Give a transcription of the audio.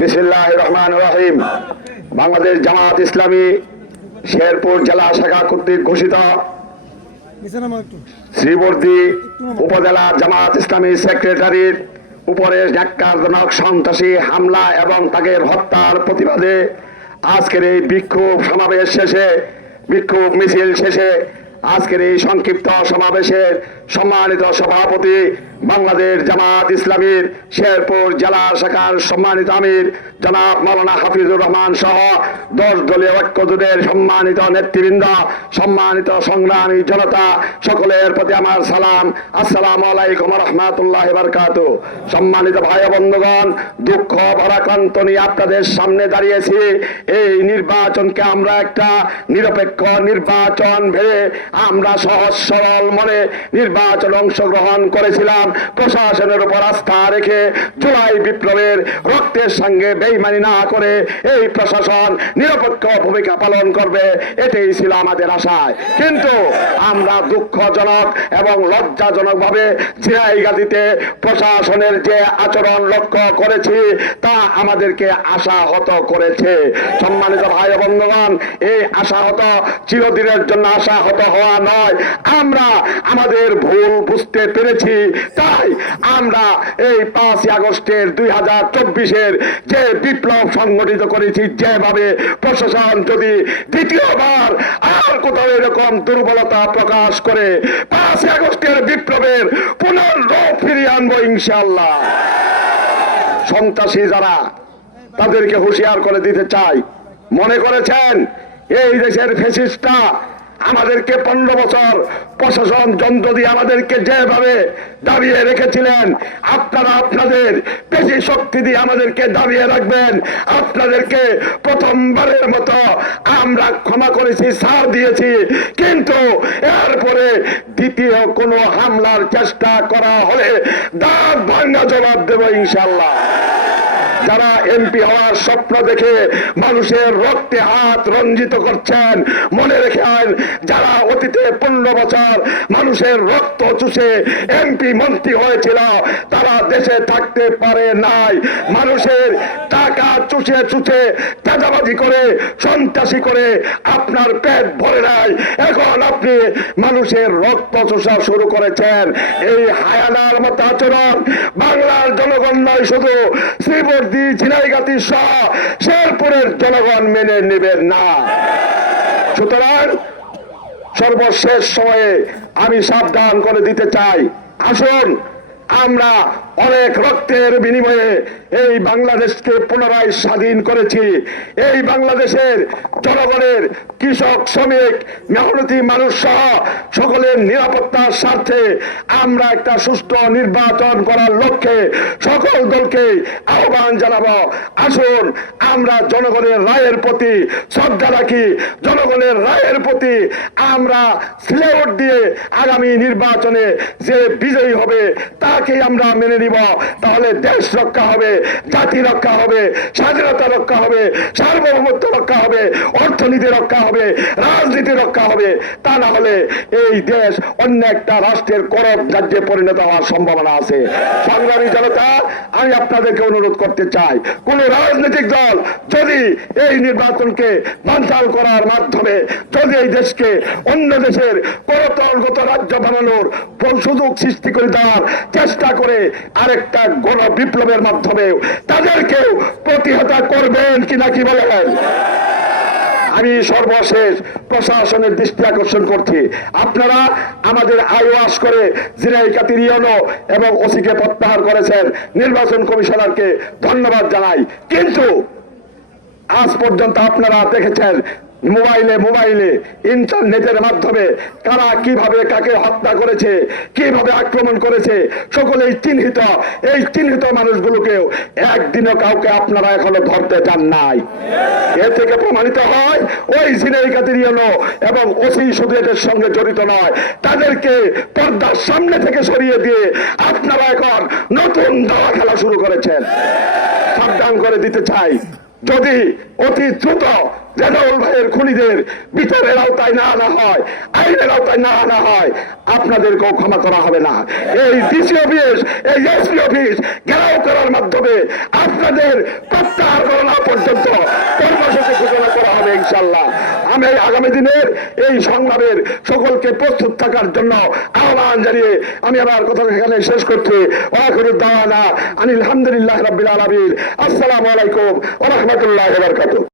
বিসমিল্লাহির রহমানির রহিম। বাংলাদেশ জামাত ইসলামী শেরপুর জেলা শাখা কর্তৃক ঘোষিত শ্রীবর্দী উপজেলা জামাত ইসলামী সেক্রেটারির উপরে ন্যাক্কারজনক সন্ত্রাসী হামলা এবং তাকে হত্যার প্রতিবাদে আজকের এই বিক্ষোভ সমাবেশ শেষে বিক্ষোভ মিছিল শেষে আজকের এই সংক্ষিপ্ত সমাবেশের সম্মানিত সভাপতি বাংলাদেশ জামাত ইসলামীর শেরপুর জেলা শাখার সম্মানিত আমির জনাব মাওলানা হাফিজুর রহমান সহ 10 দলীয় ঐক্যজোটের সম্মানিত নেতৃবৃন্দ, সম্মানিত সংগ্রামী জনতা, সকলের প্রতি আমার সালাম। আসসালামু আলাইকুম ওয়া রাহমাতুল্লাহি ওয়া বারাকাতুহু। সম্মানিত ভাই বন্ধুগণ, দুঃখ ভারাক্রান্ত নিয়ে আপনাদের সামনে দাঁড়িয়েছি। এই নির্বাচনকে আমরা একটা নিরপেক্ষ নির্বাচন ভেবে আমরা সহজ সরল মনে নির্বাচন অংশগ্রহণ করেছিলাম। প্রশাসনের উপর আস্থা রেখে জুলাই বিপ্লবের রক্তের সঙ্গে বেইমানি না করে এই প্রশাসন নিরপেক্ষ ভূমিকা পালন করবে, এটাই ছিল আমাদের আশায়। কিন্তু আমরা দুঃখজনক এবং লজ্জাজনক ভাবে ঝিনাইগাতীতে প্রশাসনের যে আচরণ লক্ষ্য করেছি তা আমাদেরকে আশাহত করেছে। সম্মানিত ভাই বন্ধুগণ, এই আশাহত চিরদিনের জন্য আশাহত হওয়া নয়, আমরা আমাদের ভুল বুঝতে পেরেছি। তাই আমরা এই 5 আগস্টের 2024-এর যে বিপ্লব সংগঠিত করেছি, যেভাবে প্রশাসন যদি দ্বিতীয়বার আর কোথাও এরকম দুর্বলতা প্রকাশ করে 5 আগস্টের বিপ্লবের পুনর্রূপ ফিরিয়ে আনবো ইনশাআল্লাহ। সন্ত্রাসী যারা, তাদেরকে হুঁশিয়ার করে দিতে চাই, মনে করেছেন এই দেশের ফ্যাসিস্টরা আমাদেরকে 15 বছর প্রশাসন যন্ত্র দিয়ে আমাদেরকে যেভাবে দাবিয়ে রেখেছিলেন, আপনারা আপনাদের পেশি শক্তি দিয়ে আমাদেরকে দাবিয়ে রাখবেন। আপনাদেরকে প্রথমবারের মতো আমরা ক্ষমা করেছি, ছাড় দিয়েছি, কিন্তু এরপরে দ্বিতীয় কোনো হামলার চেষ্টা করা হলে দাঁত ভাঙা জবাব দেব ইনশাআল্লাহ। যারা এমপি হওয়ার স্বপ্ন দেখে মানুষের রক্তে হাত রঞ্জিত করছেন, মনে রেখেন, যারা অতীতে 15 বছর মানুষের রক্ত চুষে এমপি মন্ত্রী হয়েছিল তারা দেশে থাকতে পারে নাই। মানুষের টাকা চুষে চুষে চাঁদাবাজি করে সন্ত্রাসী করে আপনার পেট ভরে নাই। এখন আপনি মানুষের রক্ত চুষা শুরু করেছেন। এই হায়ানার মতো আচরণ বাংলার জনগণ নয়, শুধু শ্রীবর্দী ঝিনাইগাতী সহ শেরপুরের জনগণ মেনে নেবেন না। সুতরাং সর্বশেষ সময়ে আমি সাবধান করে দিতে চাই, আসুন আমরা অনেক রক্তের বিনিময়ে এই বাংলাদেশকে পুনরায় স্বাধীন করেছি। এই বাংলাদেশের জনগণের কৃষক, শ্রমিক, মেহনতি মানুষ সহ সকলের নিরাপত্তার স্বার্থে আমরা একটা সুষ্ঠু নির্বাচন করার লক্ষ্যে সকল দলকে আহ্বান জানাবো। আসুন আমরা জনগণের রায়ের প্রতি শ্রদ্ধা রাখি, জনগণের রায়ের প্রতি আমরা ভোট দিয়ে আগামী নির্বাচনে যে বিজয়ী হবে তাকেই আমরা মেনে নিব। তাহলে দেশ রক্ষা হবে, জাতি রক্ষা হবে, স্বাধীনতা রক্ষা হবে, সার্বভৌমত্ব রক্ষা হবে, অর্থনীতি রক্ষা হবে, রাজনীতি রক্ষা হবে। তা না হলে এই দেশ অন্য একটা রাষ্ট্রের করব রাজ্যে পরিণত হওয়ার সম্ভাবনা আছে। সংগ্রামী জনতা, আমি আপনাদেরকে অনুরোধ করতে চাই, কোন রাজনৈতিক দল যদি এই নির্বাচনকে বানচাল করার মাধ্যমে যদি এই দেশকে অন্য দেশের করতলগত রাজ্য বানানোর সুযোগ সৃষ্টি করে দেওয়ার চেষ্টা করে আরেকটা গণ বিপ্লবের মাধ্যমে তাদেরকেও প্রতিহত করবেন কিনা, কি বলেন? আমি সর্বশেষ প্রশাসনের দৃষ্টি আকর্ষণ করছি, আপনারা আমাদের আইওয়াস করে ঝিনাইগাতীর ইউনো এবং ওসিকে প্রত্যাহার করেছেন। নির্বাচন কমিশনারকে ধন্যবাদ জানাই। কিন্তু আজ পর্যন্ত আপনারা দেখেছেন মোবাইলে ইন্টারনেটের মাধ্যমে কারা কিভাবে কাকে হত্যা করেছে, কিভাবে আক্রমণ করেছে, সকলেই চিহ্নিত। এই চিহ্নিত মানুষগুলোকেও একদিনও কাউকে আপনারা এখনো ধরতে চান নাই। এ থেকে প্রমাণিত হয় ওই ঝিনাইগাতীর ইউনো এবং ওসি শুধু এদের সঙ্গে জড়িত নয়, তাদেরকে পর্দার সামনে থেকে সরিয়ে দিয়ে আপনারা এখন নতুন দাওয়া খেলা শুরু করেছেন। সাবধান করে দিতে চাই, যদি অতি দ্রুত রেজাউল ভাইয়ের খুনিদের বিচারের আওতায় না আনা হয়, আইনের আওতায় না আনা হয়, আপনাদেরকেও ক্ষমা করা হবে না। এই ডিসি অফিস, এই এসপি অফিস ঘেরাও করার মাধ্যমে আপনাদের প্রত্যাহার করা পর্যন্ত কর্মসূচি ঘোষণা করা হবে ইনশাল্লাহ। আমি আগামী দিনের এই সংগ্রামের সকলকে প্রস্তুত থাকার জন্য আহ্বান জানিয়ে আমি আমার কথা এখানে শেষ করছি। আলহামদুলিল্লাহ রাব্বিল আলামিন। আসসালামু আলাইকুম ওয়া রাহমাতুল্লাহি ওয়া বারাকাতুহু।